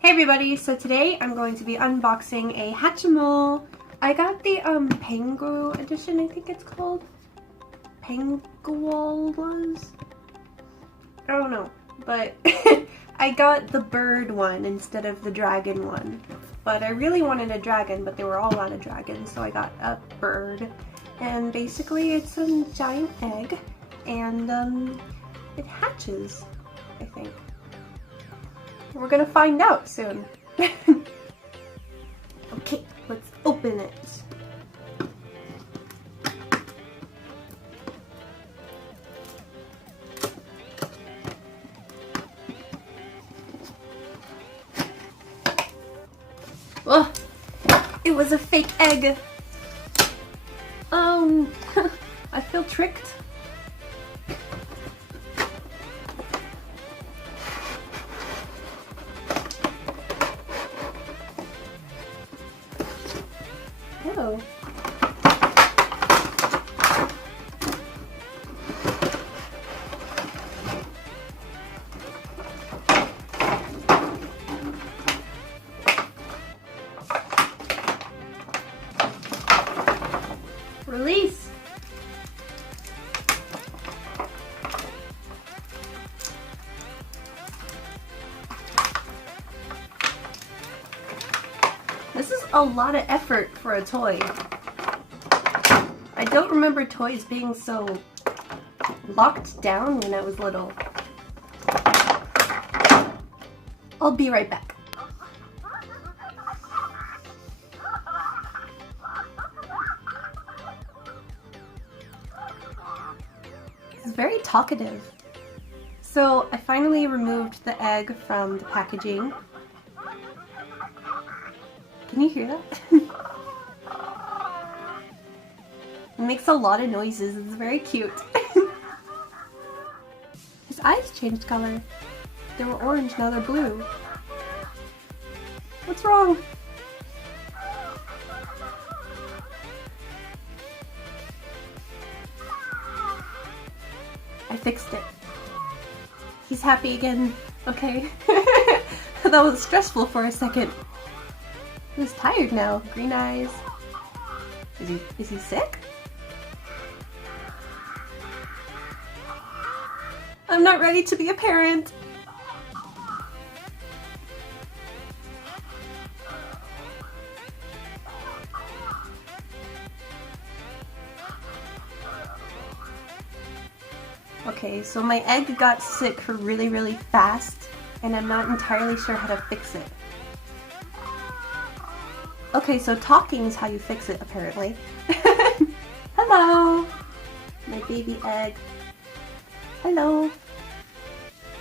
Hey everybody, so today I'm going to be unboxing a HATCHIMAL. I got the Pengu edition, I think it's called. Penguolas? I don't know, but I got the bird one instead of the dragon one. But I really wanted a dragon, but they were all out of dragons, so I got a bird. And basically it's a giant egg, and it hatches, I think. We're gonna find out soon. Okay, let's open it. Oh, it was a fake egg. I feel tricked. Oh. Release. This is a lot of effort for a toy. I don't remember toys being so locked down when I was little. I'll be right back. It's very talkative. So I finally removed the egg from the packaging. Can you hear that? It makes a lot of noises. It's very cute. His eyes changed color. They were orange, now they're blue. What's wrong? I fixed it. He's happy again. Okay. That was stressful for a second. He's tired now. Green eyes. Is he sick? I'm not ready to be a parent. Okay, so my egg got sick really, really fast, and I'm not entirely sure how to fix it. Okay, so talking is how you fix it, apparently. Hello! My baby egg. Hello.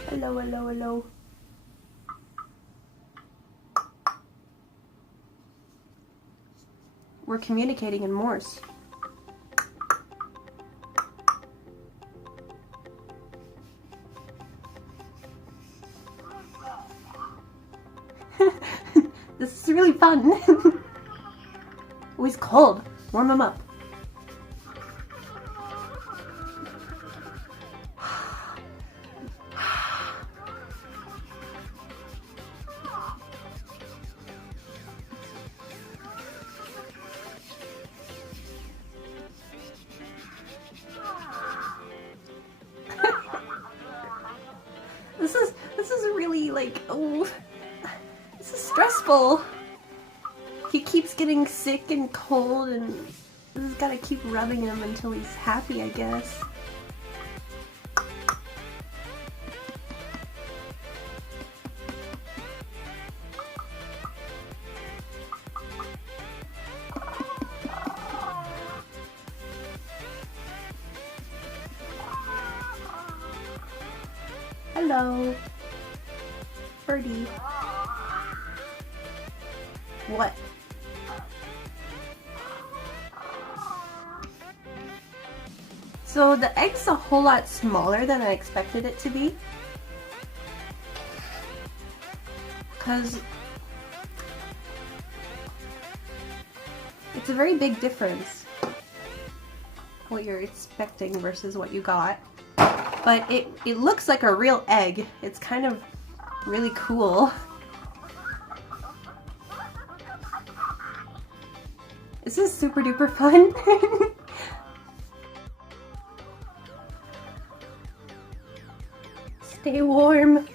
Hello, hello, hello. We're communicating in Morse. This is really fun. Oh, he's cold. Warm him up. This is really like, oh, this is stressful. He keeps getting sick and cold, and this has got to keep rubbing him until he's happy, I guess. Hello, birdie. What? So the egg's a whole lot smaller than I expected it to be. Because it's a very big difference what you're expecting versus what you got. But it looks like a real egg. It's kind of really cool. This is super duper fun. Stay warm.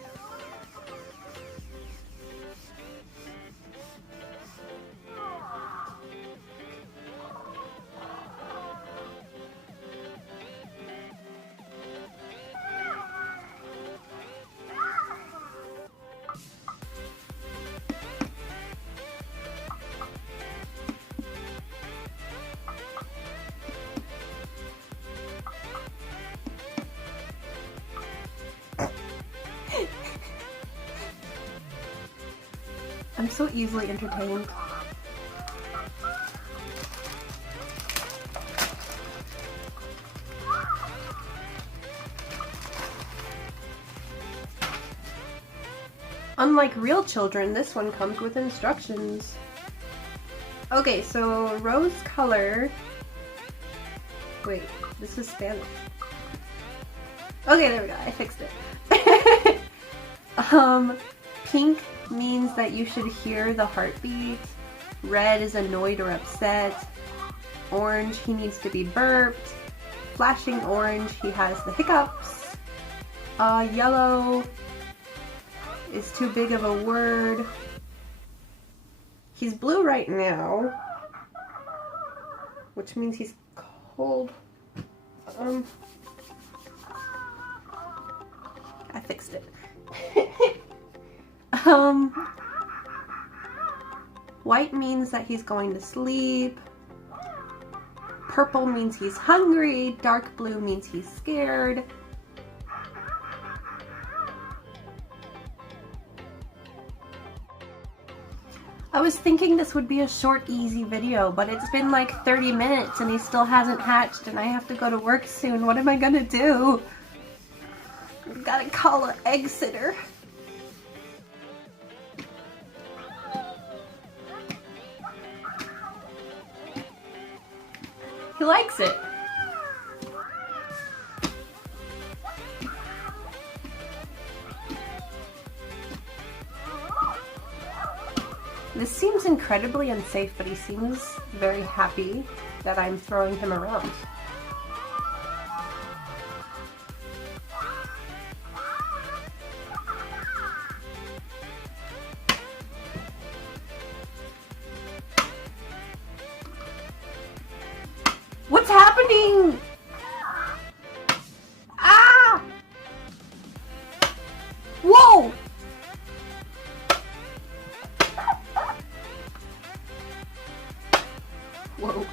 I'm so easily entertained. Unlike real children, this one comes with instructions. Okay, so rose color. Wait, this is Spanish. Okay, there we go. I fixed it. Pink means that you should hear the heartbeat. Red is annoyed or upset. Orange, he needs to be burped. Flashing orange, he has the hiccups. Yellow is too big of a word. He's blue right now, which means he's cold. I fixed it. White means that he's going to sleep. Purple means he's hungry. Dark blue means he's scared. I was thinking this would be a short, easy video, but it's been like 30 minutes and he still hasn't hatched and I have to go to work soon. What am I gonna do? I've gotta call an egg sitter. He likes it. This seems incredibly unsafe, but he seems very happy that I'm throwing him around. What's happening? Ah! Whoa! Whoa.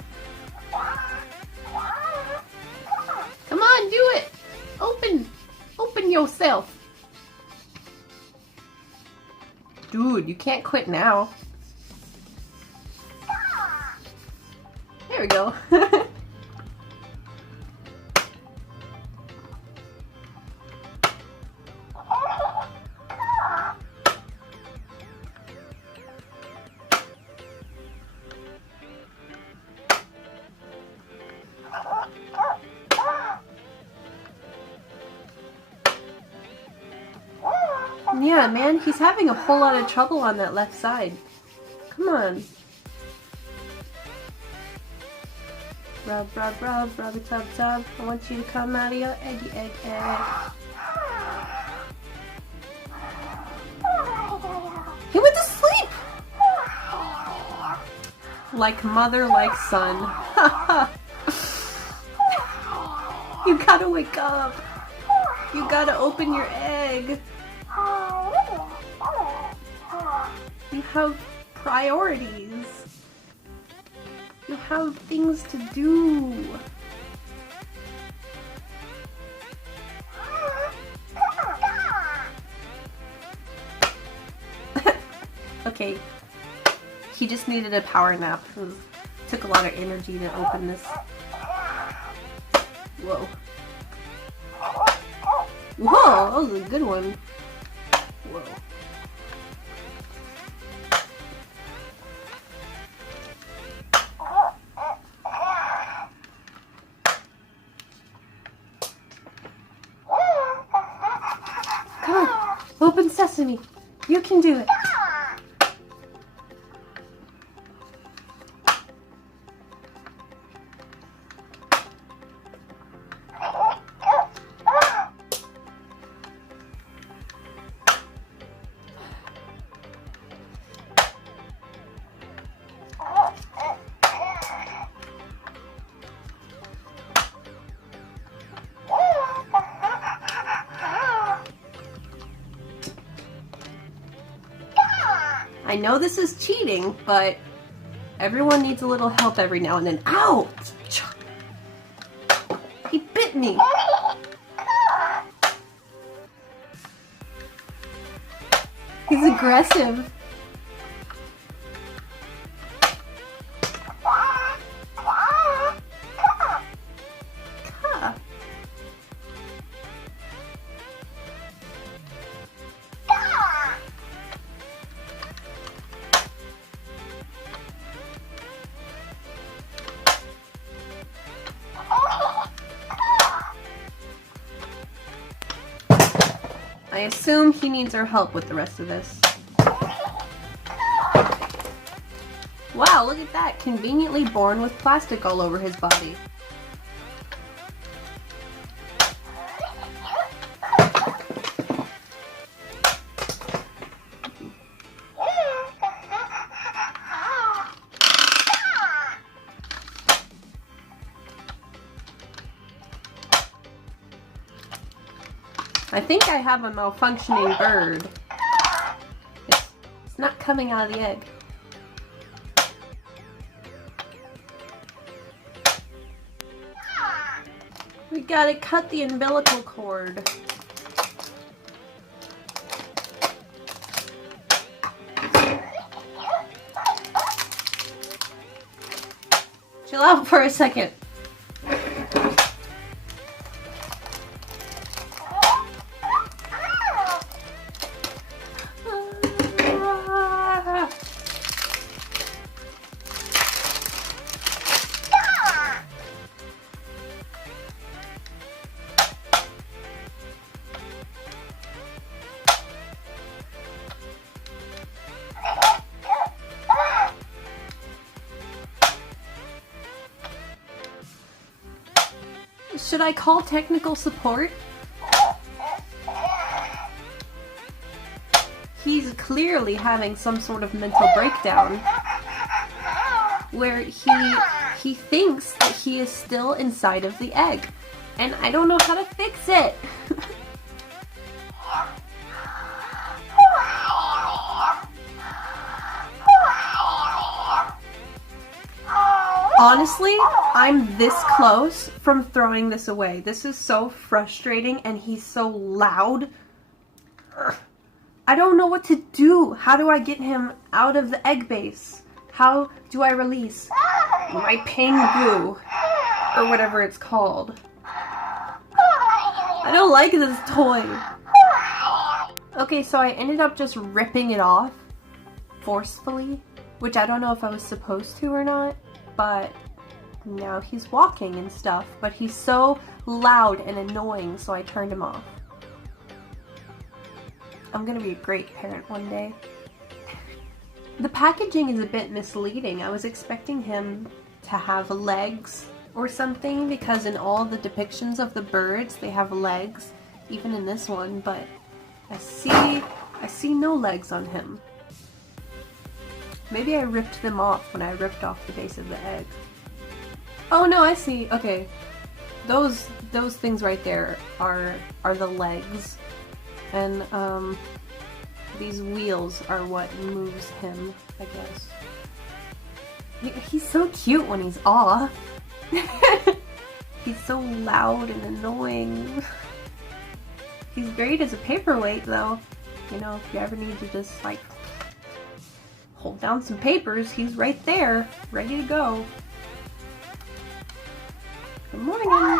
Come on, do it! Open yourself. Dude, you can't quit now. There we go. Yeah, man, he's having a whole lot of trouble on that left side. Come on. Rub, rub, rub, rub, tub, tub. I want you to come out of your eggy, egg, egg. He went to sleep! Like mother, like son. You gotta wake up. You gotta open your egg. You have priorities. You have things to do. Okay, he just needed a power nap. It took a lot of energy to open this. Whoa. Whoa, that was a good one. Whoa. Come on, open sesame. You can do it. I know this is cheating, but everyone needs a little help every now and then. Ow! He bit me! He's aggressive. I assume he needs our help with the rest of this. Wow, look at that! Conveniently born with plastic all over his body. I think I have a malfunctioning bird. It's not coming out of the egg. We gotta cut the umbilical cord. Chill out for a second. Should I call technical support? He's clearly having some sort of mental breakdown where he thinks that he is still inside of the egg, and I don't know how to fix it. Honestly, I'm this close from throwing this away. This is so frustrating and he's so loud. I don't know what to do. How do I get him out of the egg base? How do I release my Pengu or whatever it's called? I don't like this toy. Okay, so I ended up just ripping it off forcefully, which I don't know if I was supposed to or not. But now he's walking and stuff, but he's so loud and annoying, so I turned him off. I'm gonna be a great parent one day. The packaging is a bit misleading. I was expecting him to have legs or something, because in all the depictions of the birds, they have legs, even in this one, but I see no legs on him. Maybe I ripped them off when I ripped off the base of the egg. Oh no, I see. Okay. Those things right there are the legs. And these wheels are what moves him, I guess. He's so cute when he's off. He's so loud and annoying. He's great as a paperweight though. You know, if you ever need to just like hold down some papers, he's right there, ready to go. Good morning.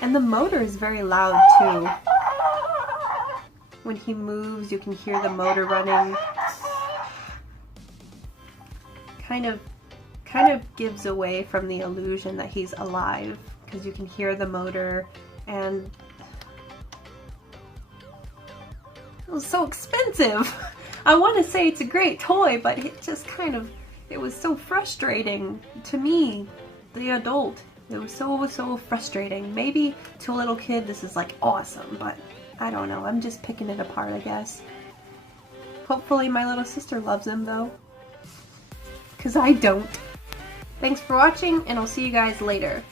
And the motor is very loud too. When he moves, you can hear the motor running. Kind of gives away from the illusion that he's alive, because you can hear the motor. And it was so expensive. I want to say it's a great toy, but it just it was so frustrating to me, the adult. It was so frustrating. Maybe to a little kid this is like awesome, but I don't know. I'm just picking it apart, I guess. Hopefully my little sister loves him though, because I don't. Thanks for watching, and I'll see you guys later.